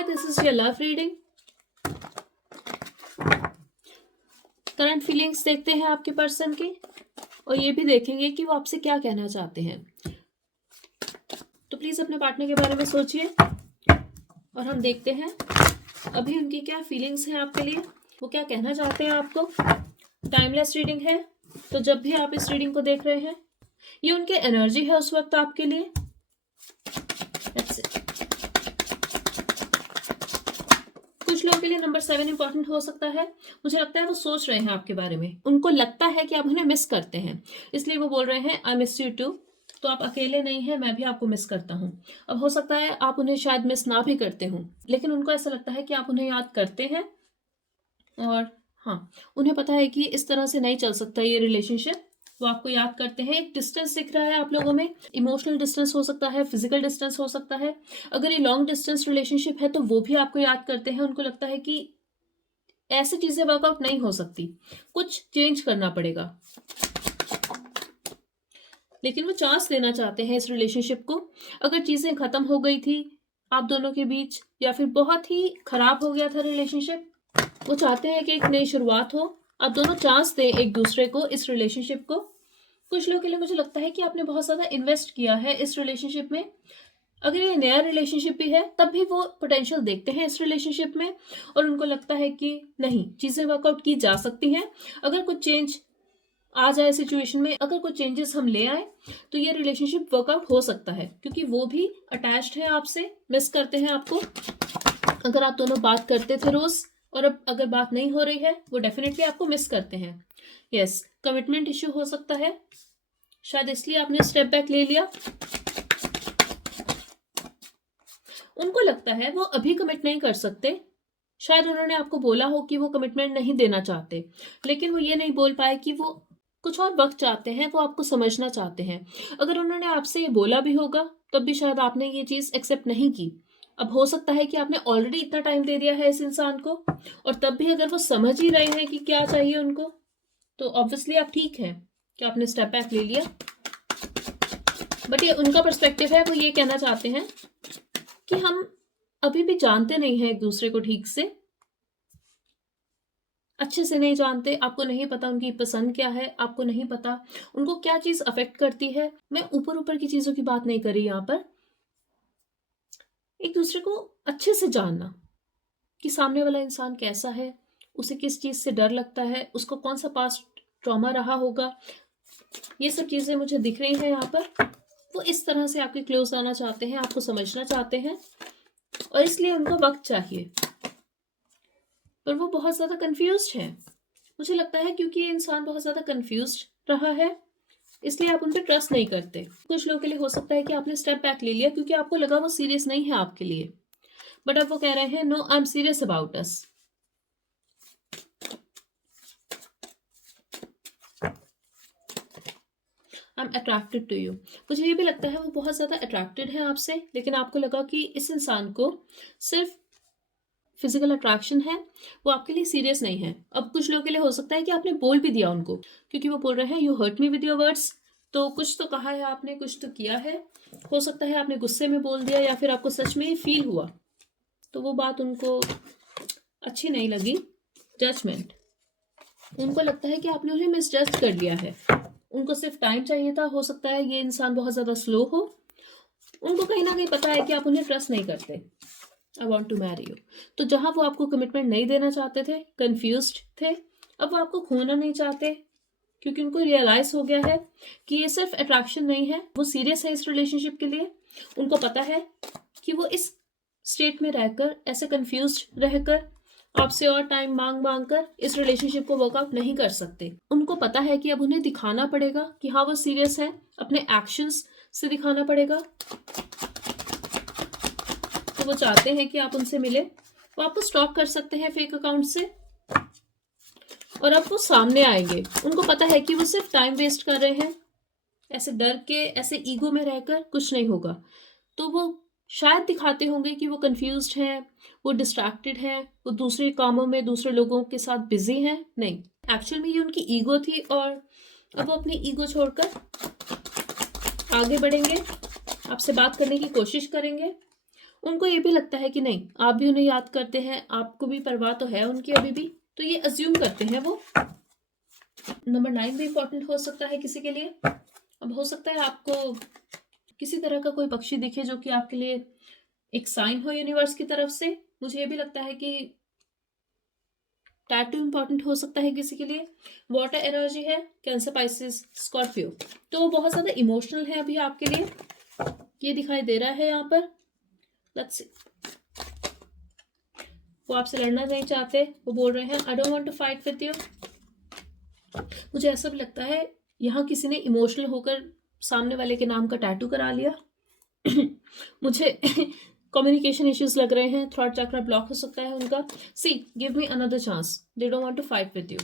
Hi, this is your love reading. Current feelings देखते हैं आपके पर्सन की, और ये भी देखेंगे कि वो आपसे क्या कहना चाहते हैं। तो प्लीज अपने पार्टनर के बारे में सोचिए और हम देखते हैं अभी उनकी क्या फीलिंग्स हैं आपके लिए, वो क्या कहना चाहते हैं आपको। टाइमलेस रीडिंग है, तो जब भी आप इस रीडिंग को देख रहे हैं, ये उनके एनर्जी है उस वक्त आपके लिए। That's it. कुछ लोगों के लिए नंबर 7 इंपॉर्टेंट हो सकता है। मुझे लगता है वो सोच रहे हैं आपके बारे में, उनको लगता है कि आप उन्हें मिस करते हैं, इसलिए वो बोल रहे हैं आई मिस यू टू। तो आप अकेले नहीं हैं, मैं भी आपको मिस करता हूँ। अब हो सकता है आप उन्हें शायद मिस ना भी करते हो, लेकिन उनको ऐसा लगता है कि आप उन्हें याद करते हैं। और हाँ, उन्हें पता है कि इस तरह से नहीं चल सकता ये रिलेशनशिप। वो आपको याद करते हैं। एक डिस्टेंस दिख रहा है आप लोगों में, इमोशनल डिस्टेंस हो सकता है, फिजिकल डिस्टेंस हो सकता है। अगर ये लॉन्ग डिस्टेंस रिलेशनशिप है तो वो भी आपको याद करते हैं। उनको लगता है कि ऐसी चीजें वर्कआउट नहीं हो सकती, कुछ चेंज करना पड़ेगा, लेकिन वो चांस देना चाहते हैं इस रिलेशनशिप को। अगर चीजें खत्म हो गई थी आप दोनों के बीच, या फिर बहुत ही खराब हो गया था रिलेशनशिप, वो चाहते हैं कि एक नई शुरुआत हो। आप दोनों चांस दें एक दूसरे को, इस रिलेशनशिप को। कुछ लोगों के लिए मुझे लगता है कि आपने बहुत ज्यादा इन्वेस्ट किया है इस रिलेशनशिप में। अगर ये नया रिलेशनशिप भी है तब भी वो पोटेंशियल देखते हैं इस रिलेशनशिप में, और उनको लगता है कि नहीं, चीजें वर्कआउट की जा सकती हैं। अगर कुछ चेंज आ जाए सिचुएशन में, अगर कुछ चेंजेस हम ले आए, तो ये रिलेशनशिप वर्कआउट हो सकता है, क्योंकि वो भी अटैच्ड है आपसे, मिस करते हैं आपको। अगर आप दोनों बात करते थे रोज, और अब अगर बात नहीं हो रही है, वो डेफिनेटली आपको मिस करते हैं। यस, कमिटमेंट इश्यू हो सकता है, शायद इसलिए आपने स्टेप बैक ले लिया। उनको लगता है वो अभी कमिट नहीं कर सकते। शायद उन्होंने आपको बोला हो कि वो कमिटमेंट नहीं देना चाहते, लेकिन वो ये नहीं बोल पाए कि वो कुछ और वक्त चाहते हैं, वो आपको समझना चाहते हैं। अगर उन्होंने आपसे ये बोला भी होगा तब भी शायद आपने ये चीज एक्सेप्ट नहीं की। अब हो सकता है कि आपने ऑलरेडी इतना टाइम दे दिया है इस इंसान को, और तब भी अगर वो समझ ही रहे हैं कि क्या चाहिए उनको, तो ऑब्वियसली आप ठीक है कि आपने स्टेप बैक ले लिया। बट ये उनका पर्सपेक्टिव है, वो ये कहना चाहते हैं कि हम अभी भी जानते नहीं हैं एक दूसरे को ठीक से, अच्छे से नहीं जानते। आपको नहीं पता उनकी पसंद क्या है, आपको नहीं पता उनको क्या चीज अफेक्ट करती है। मैं ऊपर ऊपर की चीजों की बात नहीं कर रही यहाँ पर। एक दूसरे को अच्छे से जानना कि सामने वाला इंसान कैसा है, उसे किस चीज से डर लगता है, उसको कौन सा पास्ट ट्रॉमा रहा होगा, ये सब चीजें मुझे दिख रही हैं यहाँ पर। वो इस तरह से आपके क्लोज आना चाहते हैं, आपको समझना चाहते हैं, और इसलिए उनको वक्त चाहिए। पर वो बहुत ज्यादा कंफ्यूज्ड है, मुझे लगता है, क्योंकि ये इंसान बहुत ज्यादा कंफ्यूज्ड रहा है, इसलिए आप उन पर ट्रस्ट नहीं करते। कुछ लोगों के लिए हो सकता है कि आपने स्टेप बैक ले लिया क्योंकि आपको लगा वो सीरियस नहीं है आपके लिए, बट अब वो कह रहे हैं no, I am serious about us. I am attracted to you. मुझे ये भी लगता है वो बहुत ज्यादा अट्रैक्टेड है आपसे, लेकिन आपको लगा कि इस इंसान को सिर्फ फिजिकल अट्रैक्शन है, वो आपके लिए सीरियस नहीं है। अब कुछ लोगों के लिए हो सकता है कि आपने बोल भी दिया उनको, क्योंकि वो बोल रहे हैं you hurt me with your words. तो कुछ तो कहा है आपने, कुछ तो किया है। हो सकता है आपने गुस्से में बोल दिया, या फिर आपको सच में ही फील हुआ, तो वो बात उनको अच्छी नहीं लगी। जजमेंट, उनको लगता है कि आपने उन्हें मिसजज कर लिया है। उनको सिर्फ टाइम चाहिए था। हो सकता है ये इंसान बहुत ज्यादा स्लो हो, उनको कहीं ना कहीं पता है कि आप उन्हें ट्रस्ट नहीं करते। I want to marry you. तो जहां वो आपको कमिटमेंट नहीं देना चाहते थे, कंफ्यूज्ड थे, अब वो आपको खोना नहीं चाहते, क्योंकि उनको रियलाइज हो गया है कि ये सिर्फ अट्रैक्शन नहीं है, वो सीरियस है इस रिलेशनशिप के लिए। उनको पता है कि वो इस स्टेट में रहकर, ऐसे कंफ्यूज्ड रहकर, आपसे और टाइम मांग मांग कर इस रिलेशनशिप को वर्कआउट नहीं कर सकते। उनको पता है कि अब उन्हें दिखाना पड़ेगा कि हाँ वो सीरियस है, अपने एक्शंस से दिखाना पड़ेगा। तो वो चाहते हैं कि आप उनसे मिले। वो आपको स्टॉक कर सकते हैं फेक अकाउंट से, और अब वो सामने आएंगे। उनको पता है कि वो सिर्फ टाइम वेस्ट कर रहे हैं, ऐसे डर के, ऐसे ईगो में रहकर कुछ नहीं होगा। तो वो शायद दिखाते होंगे कि वो कंफ्यूज्ड हैं, वो डिस्ट्रैक्टेड हैं, वो दूसरे कामों में दूसरे लोगों के साथ बिजी हैं। नहीं, एक्चुअल में ये उनकी ईगो थी, और अब वो अपनी ईगो छोड़कर आगे बढ़ेंगे, आपसे बात करने की कोशिश करेंगे, उनको ये भी लगता है कि नहीं, आप भी उन्हें याद करते हैं, आपको भी परवाह तो है उनकी अभी भी, तो ये अज्यूम करते हैं वो। नंबर 9 भी इंपॉर्टेंट हो सकता है किसी के लिए। अब हो सकता है आपको किसी तरह का कोई पक्षी दिखे जो कि आपके लिए एक साइन हो यूनिवर्स की तरफ से। मुझे ये भी लगता है कि टैटू इंपॉर्टेंट हो सकता है किसी के लिए। वाटर एनर्जी है, कैंसर, पाइसेस, स्कॉर्पियो, तो वो बहुत ज़्यादा इमोशनल है अभी आपके लिए, ये दिखाई दे रहा है यहाँ पर। लेट्स सी, वो आपसे लड़ना नहीं चाहते, वो बोल रहे हैं I don't want to fight with you. मुझे ऐसा भी लगता है यहाँ किसी ने इमोशनल होकर सामने वाले के नाम का टैटू करा लिया। मुझे कम्युनिकेशन इश्यूज लग रहे हैं, थ्रॉट चक्र ब्लॉक हो सकता है उनका। See, give me another chance, they don't want to fight with you,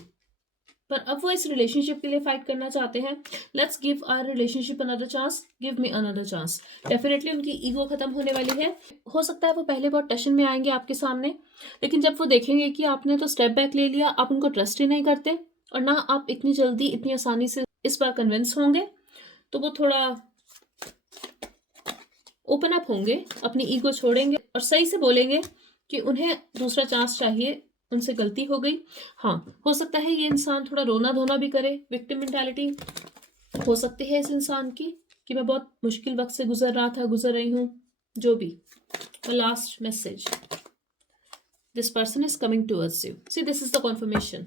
पर अब वो इस रिलेशनशिप के लिए फाइट करना चाहते हैं। Let's give our relationship another chance, give me another chance. Definitely उनकी ईगो खत्म होने वाली है। हो सकता है वो पहले बहुत टेंशन में आएंगे आपके सामने, लेकिन जब वो देखेंगे कि आपने तो स्टेप बैक ले लिया, आप उनको ट्रस्ट ही नहीं करते और ना आप इतनी जल्दी इतनी आसानी से इस बार कन्विंस होंगे, तो वो थोड़ा ओपन अप होंगे, अपनी ईगो छोड़ेंगे और सही से बोलेंगे कि उन्हें दूसरा चांस चाहिए, उनसे गलती हो गई। हाँ, हो सकता है ये इंसान थोड़ा रोना धोना भी करे, विक्टिम मेंटालिटी हो सकती है इस इंसान की कि मैं बहुत मुश्किल वक्त से गुजर रहा था, गुजर रही हूँ, जो भी। Last message, this person is coming towards you. See, this is the confirmation,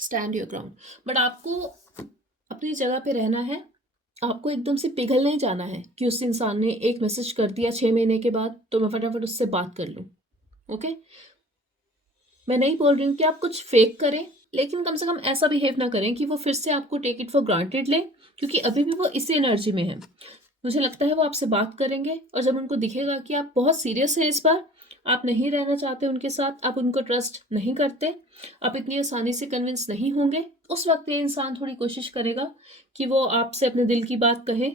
stand your ground. But आपको अपनी जगह पे रहना है, आपको एकदम से पिघल नहीं जाना है कि उस इंसान ने एक मैसेज कर दिया 6 महीने के बाद तो मैं फटाफट उससे बात कर लूँ। ओके, मैं नहीं बोल रही हूँ कि आप कुछ फेक करें, लेकिन कम से कम ऐसा बिहेव ना करें कि वो फिर से आपको टेक इट फॉर ग्रांटेड लें, क्योंकि अभी भी वो इसी एनर्जी में है। मुझे लगता है वो आपसे बात करेंगे और जब उनको दिखेगा कि आप बहुत सीरियस हैं इस बार, आप नहीं रहना चाहते उनके साथ, आप उनको ट्रस्ट नहीं करते, आप इतनी आसानी से कन्विंस नहीं होंगे, उस वक्त ये इंसान थोड़ी कोशिश करेगा कि वो आपसे अपने दिल की बात कहे।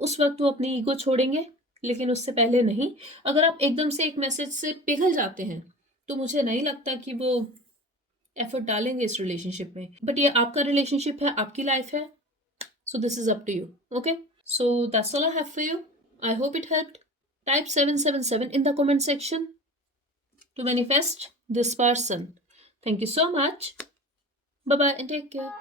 उस वक्त वो अपनी ईगो छोड़ेंगे, लेकिन उससे पहले नहीं। अगर आप एकदम से एक मैसेज से पिघल जाते हैं तो मुझे नहीं लगता कि वो एफर्ट डालेंगे इस रिलेशनशिप में। बट ये आपका रिलेशनशिप है, आपकी लाइफ है, so this is up to you. Okay, so that's all I have for you. I hope it helped. Type 777 in the comment section to manifest this person. Thank you so much. Bye bye and take care.